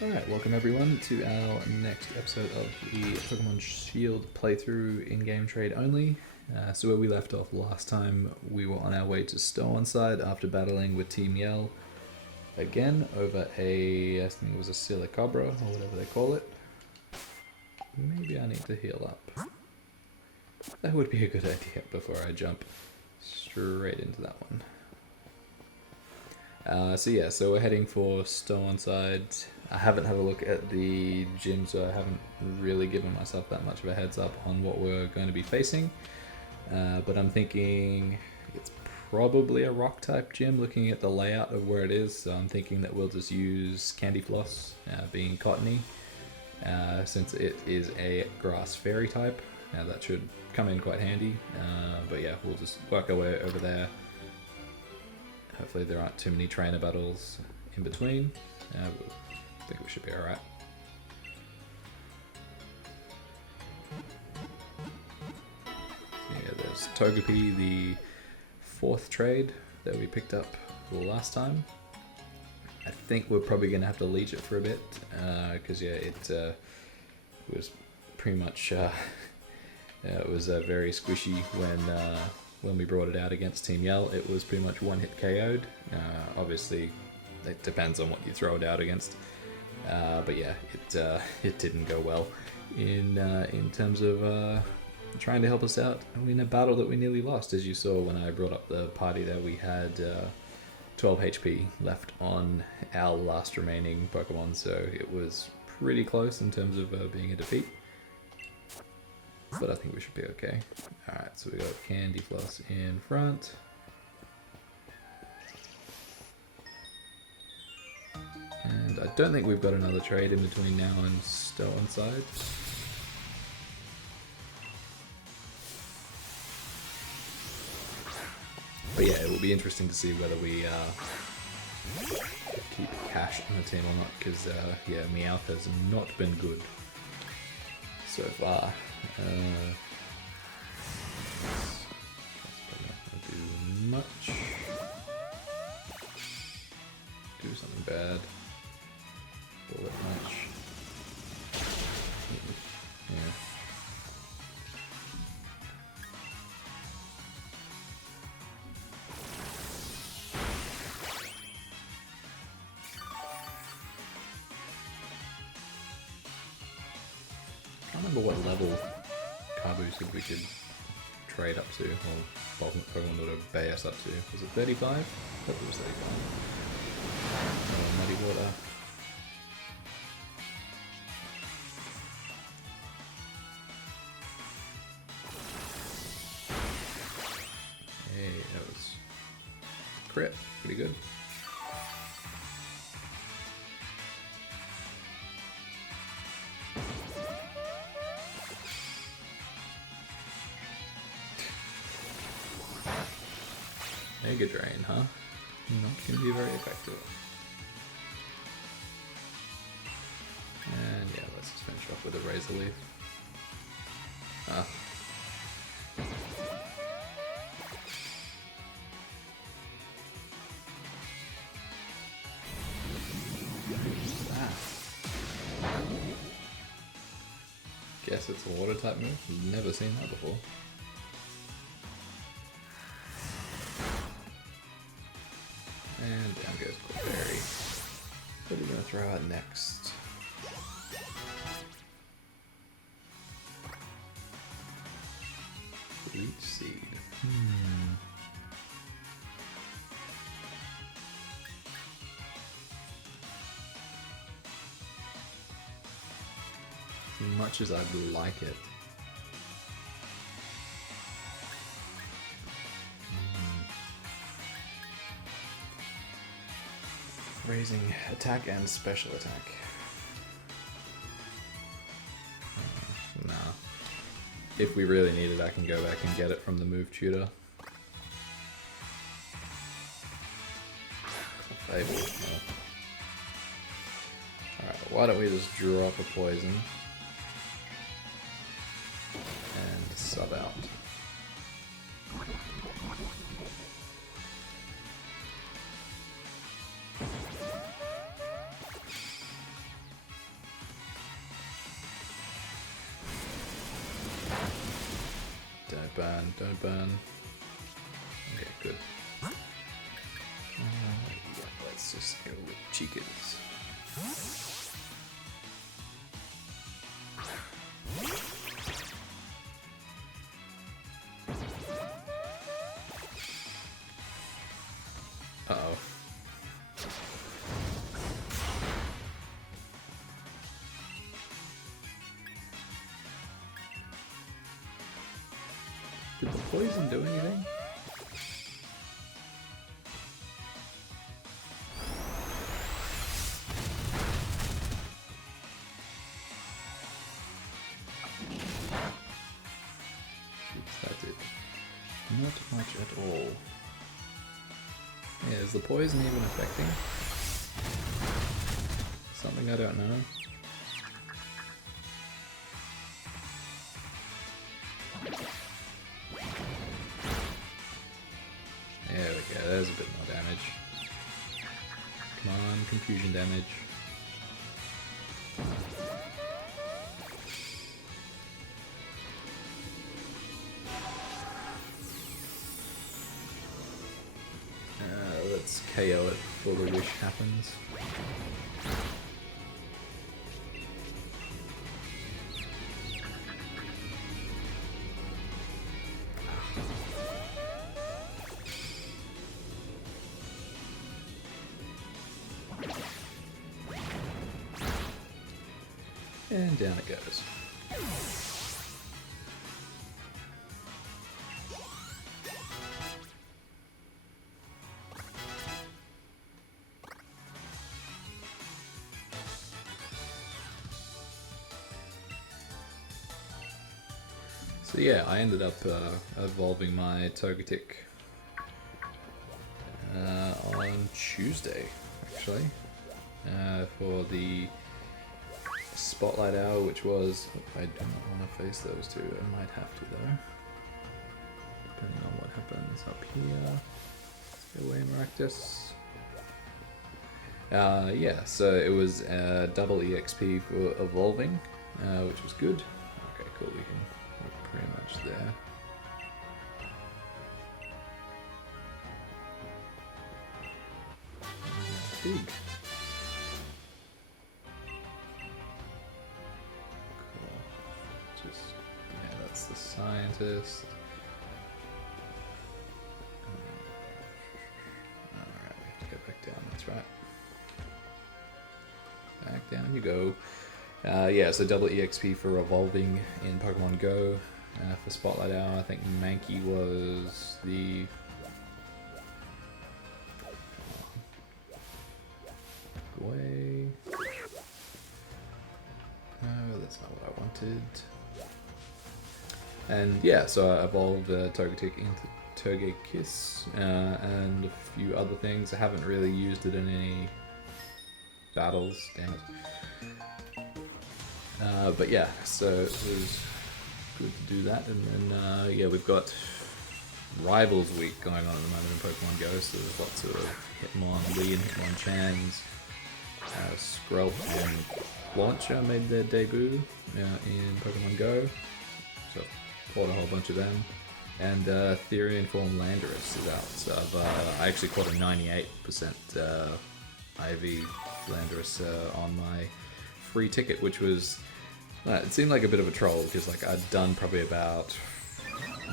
Alright, welcome everyone to our next episode of the Pokemon Shield playthrough in-game trade only. So where we left off last time, we were on our way to Stow-On Side after battling with Team Yell again over I think it was a Silicobra or whatever they call it. Maybe I need to heal up. That would be a good idea before I jump straight into that one. So we're heading for Stow-On Side. I haven't had a look at the gym, so I haven't really given myself that much of a heads up on what we're going to be facing. But I'm thinking it's probably a rock type gym looking at the layout of where it is. So I'm thinking that we'll just use Candy Floss, being cottony, since it is a grass fairy type. That should come in quite handy. But yeah, we'll just work our way over there. Hopefully there aren't too many trainer battles in between. I think we should be alright. Yeah, there's Togepi, the fourth trade that we picked up last time. I think we're probably going to have to leech it for a bit, because it was pretty much it was very squishy when we brought it out against Team Yell. It was pretty much one hit KO'd. Obviously, it depends on what you throw it out against. But yeah, it didn't go well in terms of trying to help us out in a battle that we nearly lost. As you saw when I brought up the party there, we had 12 HP left on our last remaining Pokemon, so it was pretty close in terms of being a defeat. But I think we should be okay. Alright, so we got Candy Floss in front. And I don't think we've got another trade in between now and Stow-On Side. But yeah, it will be interesting to see whether we keep cash on the team or not, because yeah, Meowth has not been good so far. Not do much. Do something bad. All that much. Yeah. I can't remember what level Kabu said we could trade up to, or Pokemon would obey us up to. Was it 35? I thought it was 35. Oh, muddy water. Hey, that was crit. Pretty good. Mega Drain, huh? Not going to be very effective. And yeah, let's just finish off with a Razor Leaf. Ah. Guess it's a water type move. Never seen that before. And down goes Clefairy. What are we going to throw out next? Leech Seed. As much as I'd like it. Raising attack and special attack. Nah. If we really need it, I can go back and get it from the move tutor. Alright, why don't we just drop a poison and sub out. burn, don't burn. Okay, good. Yeah, let's just go with Chicas. Uh-oh. Did the poison do anything? That did not much at all. Yeah, is the poison even affecting? Something I don't know. There we go, there's a bit more damage. Come on, confusion damage. Let's KO it before the wish happens. And down it goes. So yeah, I ended up evolving my Togetic on Tuesday, actually, for the Spotlight Hour, which was... I do not want to face those two, I might have to though, depending on what happens up here. Let's go away, Maractus. Yeah, so it was double EXP for evolving, which was good. Okay, cool, we're pretty much there. Big. Cool. Just, yeah, that's the scientist. Alright, we have to go back down, that's right. Back down you go. Yeah, so double EXP for evolving in Pokemon Go. For Spotlight Hour, I think Mankey was the... Away. No, that's not what I wanted. And yeah, so I evolved Togetic into Togekiss and a few other things. I haven't really used it in any battles, damn it. But yeah, so it was good to do that. And then yeah, we've got Rivals Week going on at the moment in Pokemon Go, so there's lots of Hitmonlee and Hitmonchans. Skrelp and Launcher made their debut in Pokemon Go, so caught a whole bunch of them. And Therian Form Landorus is out, so I actually caught a 98% IV Landorus on my free ticket, which was, it seemed like a bit of a troll, because like I'd done probably about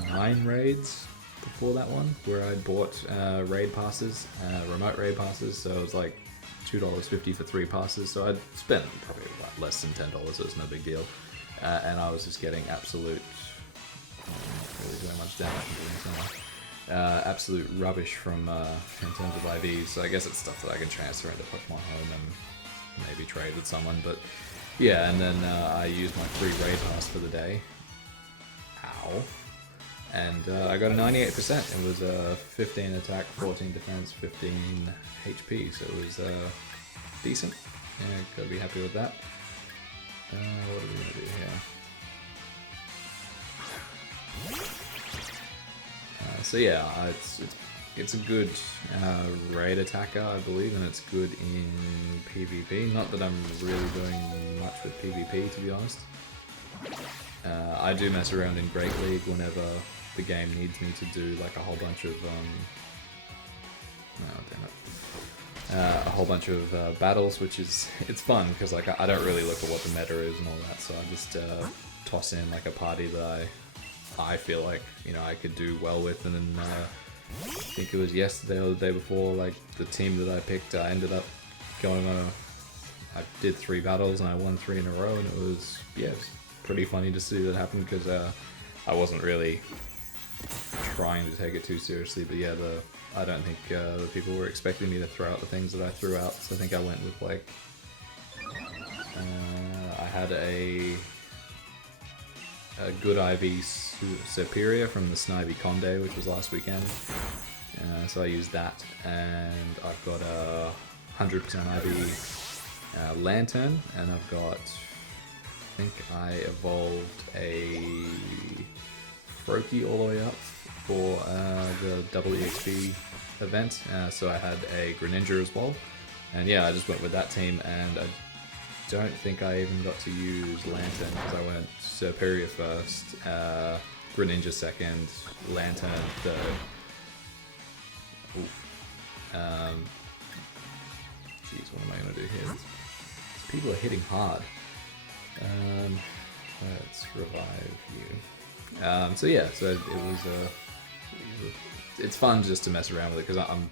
9 raids before that one, where I'd bought raid passes, remote raid passes, so it was like $2.50 for 3 passes, so I'd spent probably about less than $10, so it's no big deal. And I was just getting absolute, not really doing much damage, absolute rubbish from in terms of IVs. So I guess it's stuff that I can transfer into Pokemon Home and maybe trade with someone. But yeah, and then I used my free raid pass for the day. Ow. And I got a 98%. It was 15 attack, 14 defense, 15 HP, so it was decent. Yeah, gotta be happy with that. What are we gonna do here? So yeah, it's a good raid attacker, I believe, and it's good in PvP. Not that I'm really doing much with PvP, to be honest. I do mess around in Great League whenever the game needs me to do like a whole bunch of oh damn it. A whole bunch of battles, which is it's fun because like I don't really look at what the meta is and all that, so I just toss in like a party that I feel like I could do well with, and then I think it was yesterday or the day before, like the team that I picked, I ended up going on I did 3 battles and I won 3 in a row, and it was pretty funny to see that happen because I wasn't really trying to take it too seriously, but I don't think the people were expecting me to throw out the things that I threw out, so I think I went with like, I had a good IV Superior from the Snivy Conde, which was last weekend, so I used that, and I've got a 100% IV Lantern, and I've got, I think I evolved a Froakie all the way up for the WEXP event, so I had a Greninja as well, and I just went with that team, and I don't think I even got to use Lantern because I went Superior first, Greninja second, Lantern third. Oof. Jeez, what am I gonna do here? People are hitting hard. Let's revive you. So it was it's fun just to mess around with it because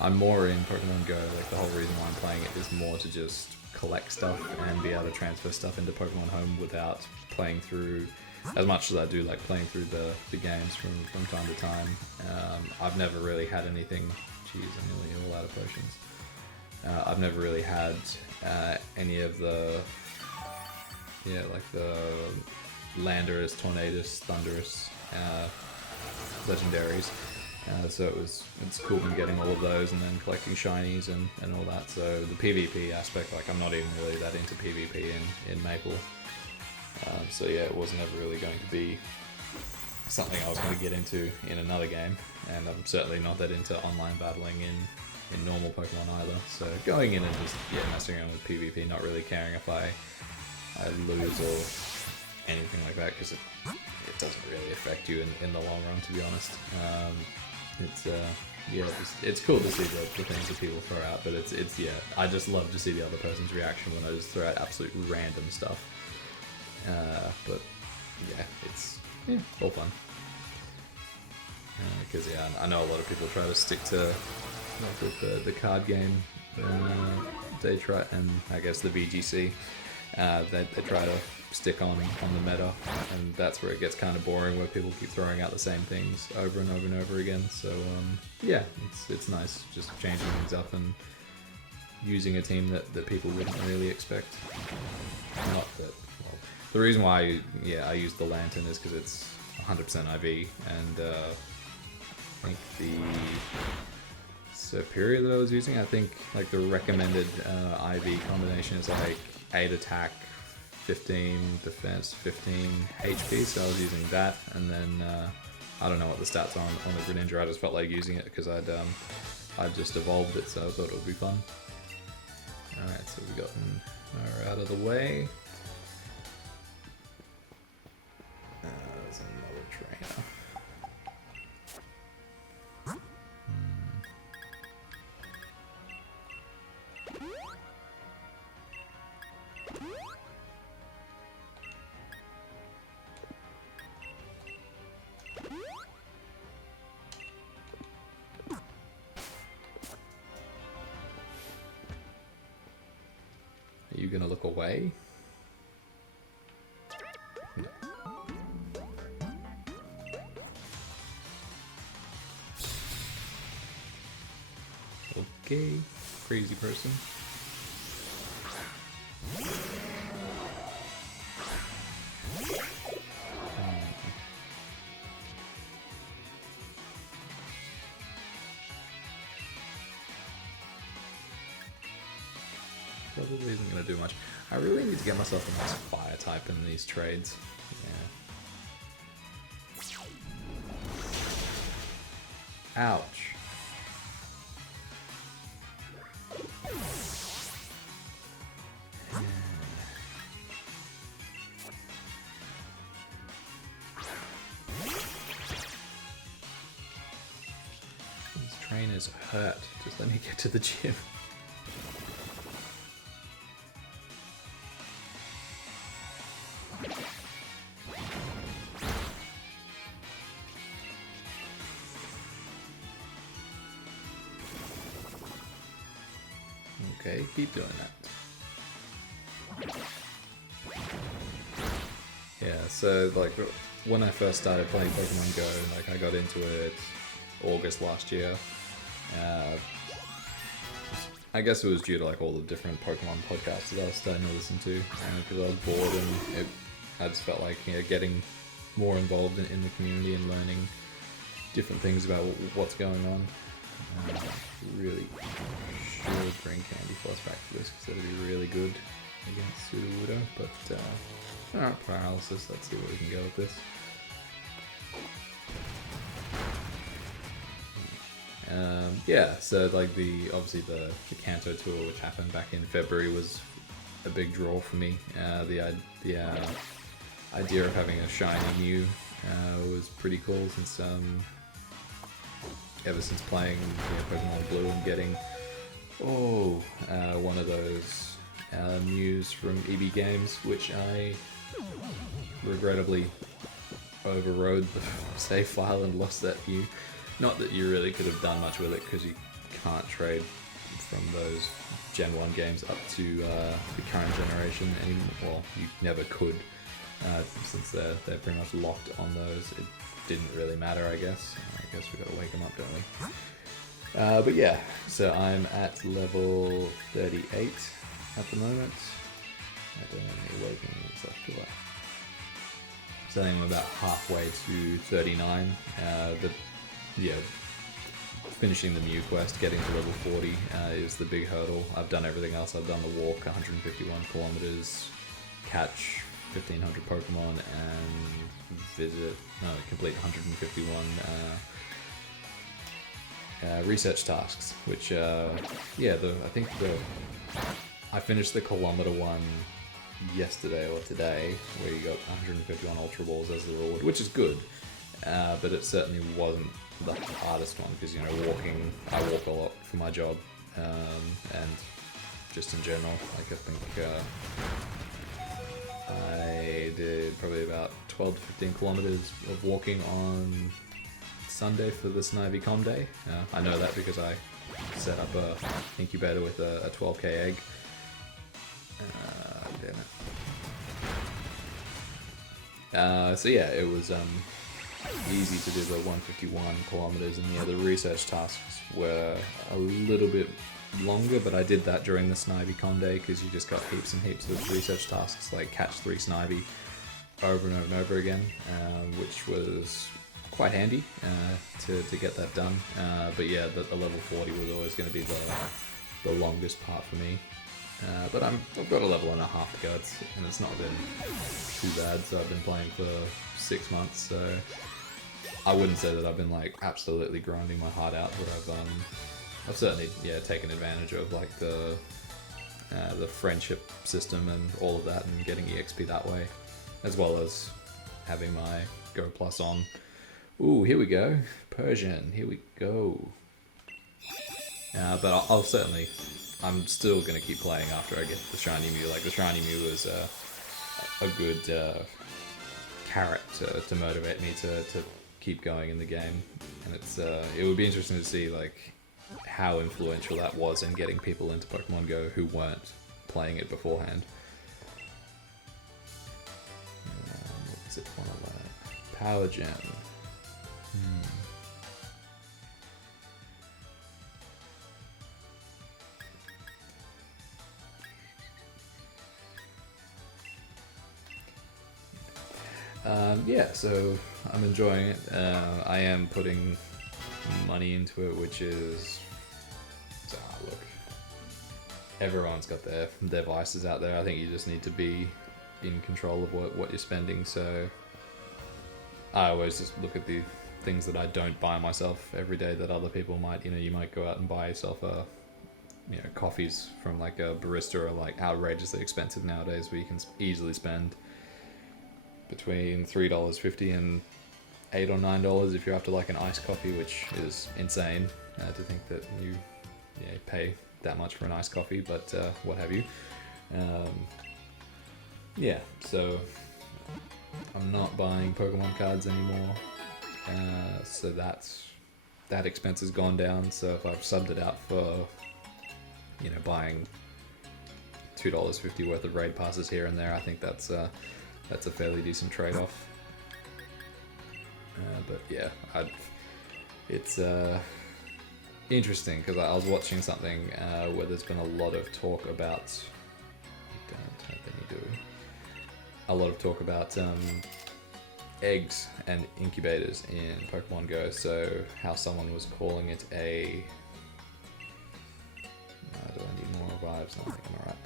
I'm more in Pokemon Go. Like the whole reason why I'm playing it is more to just collect stuff and be able to transfer stuff into Pokemon Home without playing through as much as I do like playing through the games from time to time. I've never really had anything. Jeez, I'm nearly all out of potions. I've never really had any of the like the Landorus, Tornadus, Thundurus legendaries. So it's cool been getting all of those and then collecting shinies and all that. So the PvP aspect, like I'm not even really that into PvP in Maple. It wasn't ever really going to be something I was going to get into in another game, and I'm certainly not that into online battling in normal Pokemon either. So going in and just messing around with PvP, not really caring if I lose or anything like that, because it doesn't really affect you in the long run, to be honest. It's cool to see the things that people throw out, but I just love to see the other person's reaction when I just throw out absolute random stuff. It's all fun. Because I know a lot of people try to stick to with the card game. They try, and I guess the VGC. They try to stick on the meta, and that's where it gets kind of boring, where people keep throwing out the same things over and over and over again. So it's nice just changing things up and using a team that people wouldn't really expect. Not that, well, the reason why I use the Lantern is because it's 100% IV, and I think the Superior that I was using, I think like the recommended IV combination is like 8 attack, 15 defense, 15 HP, so I was using that, and then I don't know what the stats are on the Greninja. I just felt like using it because I'd just evolved it, so I thought it would be fun. Alright, so we've gotten her out of the way. There's another trainer. Are you gonna look away? No. Okay, crazy person. Probably isn't going to do much. I really need to get myself a nice fire type in these trades. Yeah. Ouch. trainers hurt. Just let me get to the gym. Okay, keep doing that. Yeah, so like when I first started playing Pokemon Go, like I got into it August last year. I guess it was due to like all the different Pokemon podcasts that I was starting to listen to, because I was bored and I just felt like getting more involved in the community and learning different things about what's going on. Really should bring Candy Floss back to this because it'd be really good against Sudowoodo, but alright, Paralysis, let's see where we can go with this. Yeah, so like obviously the Kanto tour, which happened back in February, was a big draw for me. The idea of having a shiny Mew was pretty cool since ever since playing Pokemon Blue and getting one of those Mews from EB Games, which I regrettably overrode the save file and lost that Mew. Not that you really could have done much with it because you can't trade from those Gen 1 games up to the current generation anymore. Well, you never could since they're pretty much locked on those. It didn't really matter, I guess. I guess we gotta wake them up, don't we? But yeah, so I'm at level 38 at the moment. I don't have any awakening and stuff, do I? So I'm about halfway to 39. Finishing the Mew quest, getting to level 40 is the big hurdle. I've done everything else. I've done the walk, 151 kilometers, catch 1500 Pokemon, and complete 151 research tasks. Which, I finished the kilometer one yesterday or today, where you got 151 Ultra Balls as the reward, which is good, but it certainly wasn't the hardest one because I walk a lot for my job, and just in general, like I think I did probably about 12 to 15 kilometers of walking on Sunday for the Snivy Com Day. I know that because I set up a incubator with a 12k egg. Damn it. So yeah, it was easy to do the 151 kilometers, and the research tasks were a little bit longer, but I did that during the Snivy Con Day because you just got heaps and heaps of research tasks, like catch 3 Snivy over and over and over again, which was quite handy to get that done. But yeah, the level 40 was always going to be the longest part for me. But I've got a level and a half to go, and it's not been too bad. So I've been playing for 6 months, so I wouldn't say that I've been like absolutely grinding my heart out, but I've certainly taken advantage of like the friendship system and all of that, and getting EXP that way, as well as having my Go Plus on. Ooh, here we go, Persian. Here we go. But I'm still gonna keep playing after I get the shiny Mew. Like the shiny Mew was a good carrot to motivate me to keep going in the game, and it would be interesting to see like how influential that was in getting people into Pokemon Go who weren't playing it beforehand. What's it one of that? Power Gem. So I'm enjoying it. I am putting money into it, which is... look, everyone's got their vices out there. I think you just need to be in control of what you're spending, so I always just look at the things that I don't buy myself every day that other people might. You might go out and buy yourself coffees from like a barista are like outrageously expensive nowadays, where you can easily spend between $3.50 and $8 or $9 if you're after like an iced coffee, which is insane. to think that you pay that much for an iced coffee, but what have you. Yeah, so I'm not buying Pokemon cards anymore, so that expense has gone down. So if I've subbed it out for, buying $2.50 worth of raid passes here and there, I think that's a fairly decent trade-off. But yeah, it's interesting because I was watching something where there's been a lot of talk about. Don't have any do. A lot of talk about eggs and incubators in Pokemon Go. So how someone was calling it a. Do I need more revives? No, I think I'm alright.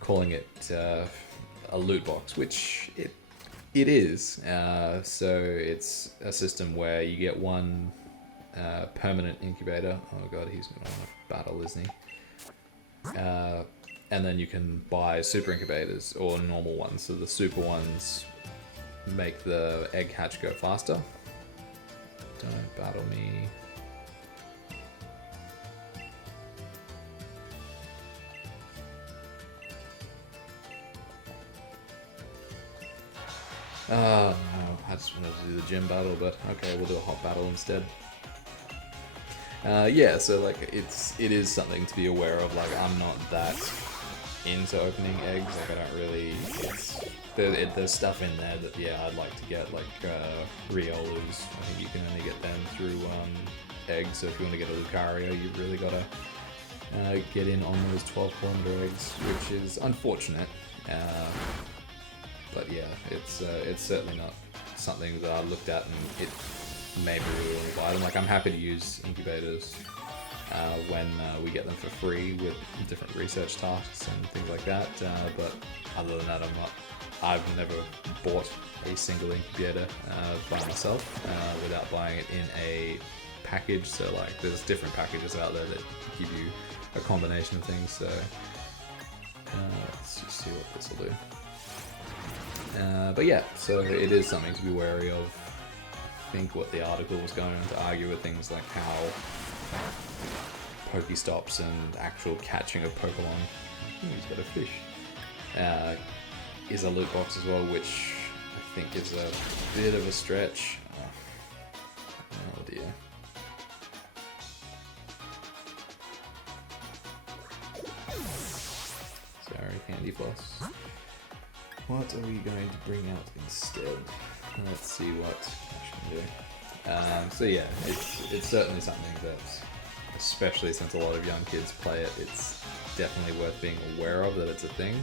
Calling it a loot box, which it is. So it's a system where you get one permanent incubator. Oh god, he's going to want to battle, isn't he? And then you can buy super incubators or normal ones. So the super ones make the egg hatch go faster. Don't battle me. No, I just wanted to do the gym battle, but okay, we'll do a hot battle instead. Yeah, so like it is something to be aware of. Like I'm not that into opening eggs. Like I don't really. There's stuff in there that I'd like to get, like Riolus. I think you can only get them through eggs. So if you want to get a Lucario, you've really got to get in on those 12-kilometer eggs, which is unfortunate. But yeah, it's certainly not something that I looked at and it made me really buy them. Like I'm happy to use incubators when we get them for free with different research tasks and things like that. But other than that, I've never bought a single incubator by myself without buying it in a package. So like there's different packages out there that give you a combination of things. So let's just see what this will do. But yeah, so it is something to be wary of. I think what the article was going to argue with things like how Pokestops and actual catching of Pokemon, he's got a fish, is a loot box as well, which I think is a bit of a stretch. Oh dear. Sorry, Candy Floss. What are we going to bring out instead? Let's see what I should do. So yeah, it's certainly something that, especially since a lot of young kids play it, it's definitely worth being aware of that it's a thing.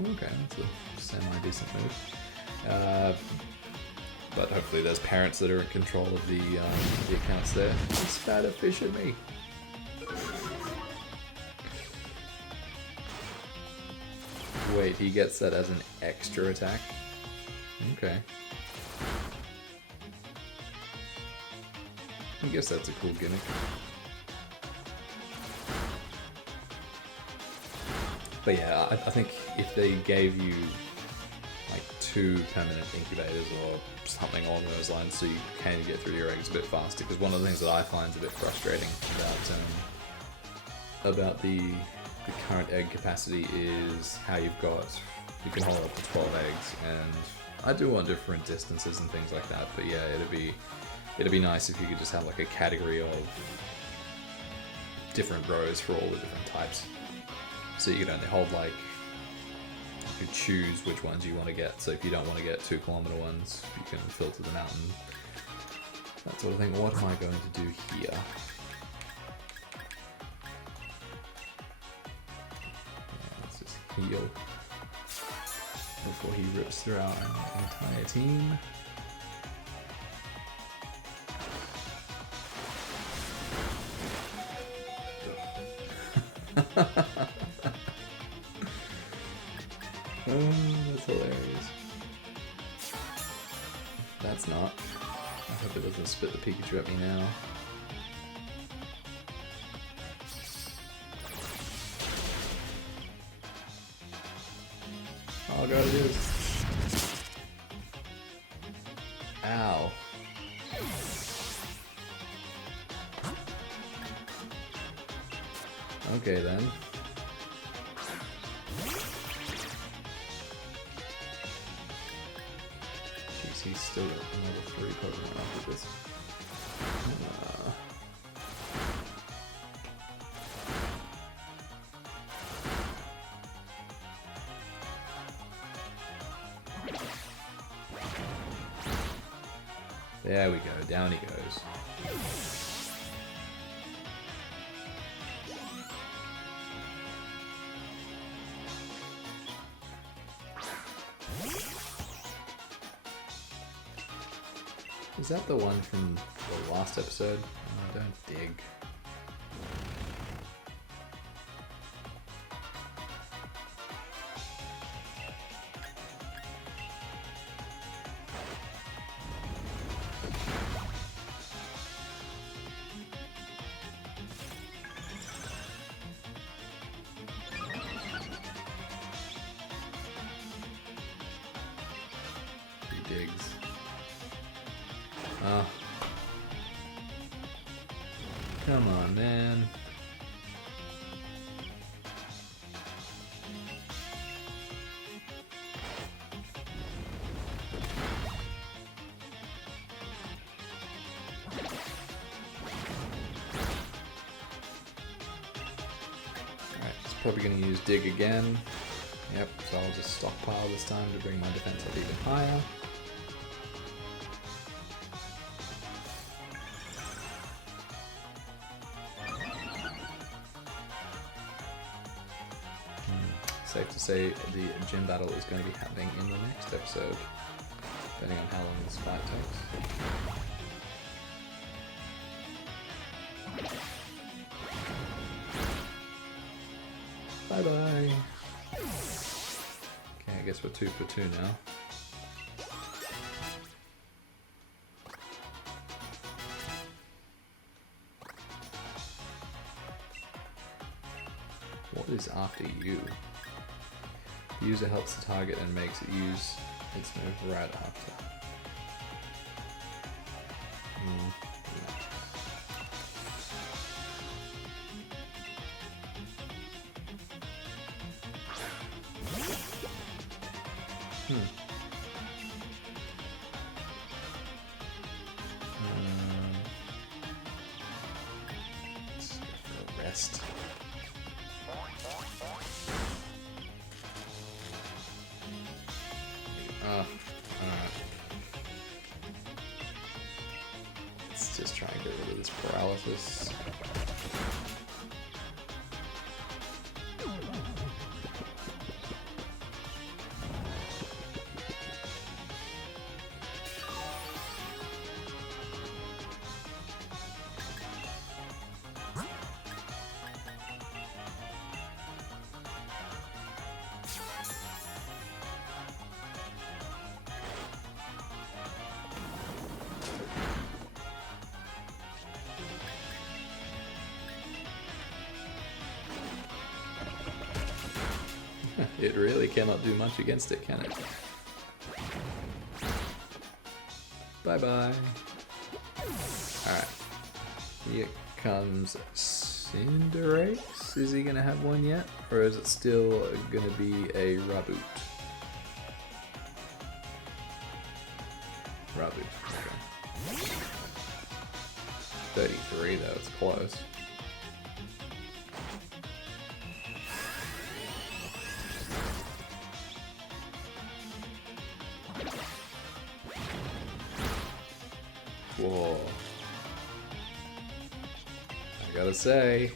Okay, that's a semi-decent move. But hopefully there's parents that are in control of the accounts there. He spat a fish at me. Wait, he gets that as an extra attack? Okay. I guess that's a cool gimmick. But yeah, I think if they gave you like 2 permanent incubators or something along those lines so you can get through your eggs a bit faster, because one of the things that I find is a bit frustrating about the current egg capacity is how you can hold up to 12 eggs, and I do want different distances and things like that, but yeah, it'd be nice if you could just have like a category of different rows for all the different types, so you could only hold like, you could choose which ones you want to get. So if you don't want to get 2-kilometer ones, you can filter them out and that sort of thing. What am I going to do here? Heal before he rips through our entire team. Oh, that's hilarious. That's not. I hope it doesn't spit the Pikachu at me now. Oh god, it is. Ow. Okay then. Jeez, he's still got another 3 Pokemon after this. There we go, down he goes. Is that the one from the last episode? Oh, don't dig. He digs. Oh. Come on, man. Alright, he's probably going to use Dig again. Yep, so I'll just stockpile this time to bring my defense up even higher. Safe to say the gym battle is going to be happening in the next episode, depending on how long this fight takes. Bye bye. Okay, I guess we're 2 for 2 now. What is after you? The user helps the target and makes it use its move right after. Let's go for a rest. Let's just try and get rid of this paralysis. It really cannot do much against it, can it? Bye-bye. Alright. Here comes Cinderace. Is he going to have one yet? Or is it still going to be a Raboot? Raboot, okay. 33 though, it's close. Whoa. I gotta say,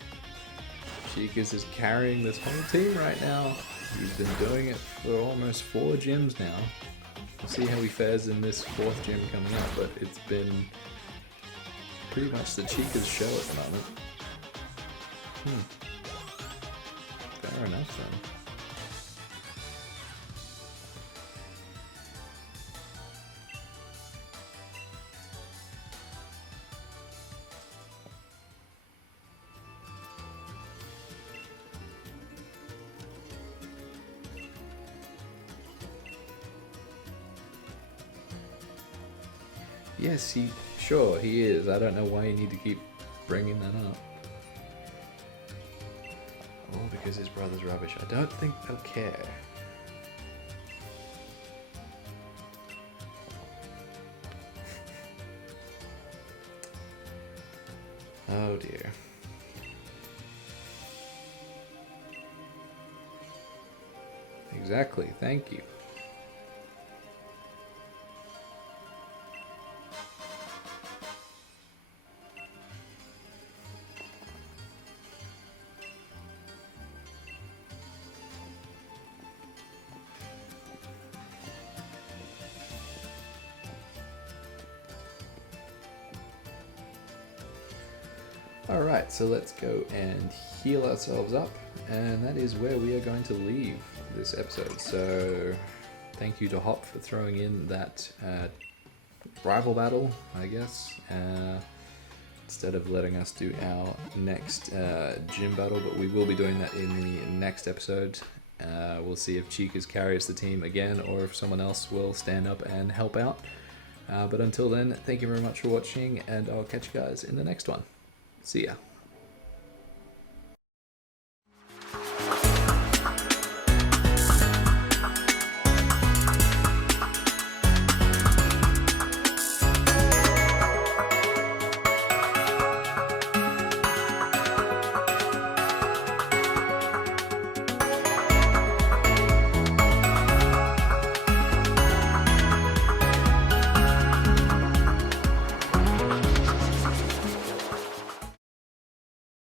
Chikas is carrying this whole team right now. He's been doing it for almost 4 gyms now. We'll see how he fares in this 4th gym coming up, but it's been pretty much the Chikas show at the moment. Fair enough then. Yes, sure he is. I don't know why you need to keep bringing that up. All because his brother's rubbish. I don't think they'll care. Oh dear. Exactly, thank you. Alright, so let's go and heal ourselves up, and that is where we are going to leave this episode. So, thank you to Hop for throwing in that rival battle, I guess, instead of letting us do our next gym battle, but we will be doing that in the next episode. We'll see if Chicas carries the team again, or if someone else will stand up and help out. But until then, thank you very much for watching, and I'll catch you guys in the next one. See ya.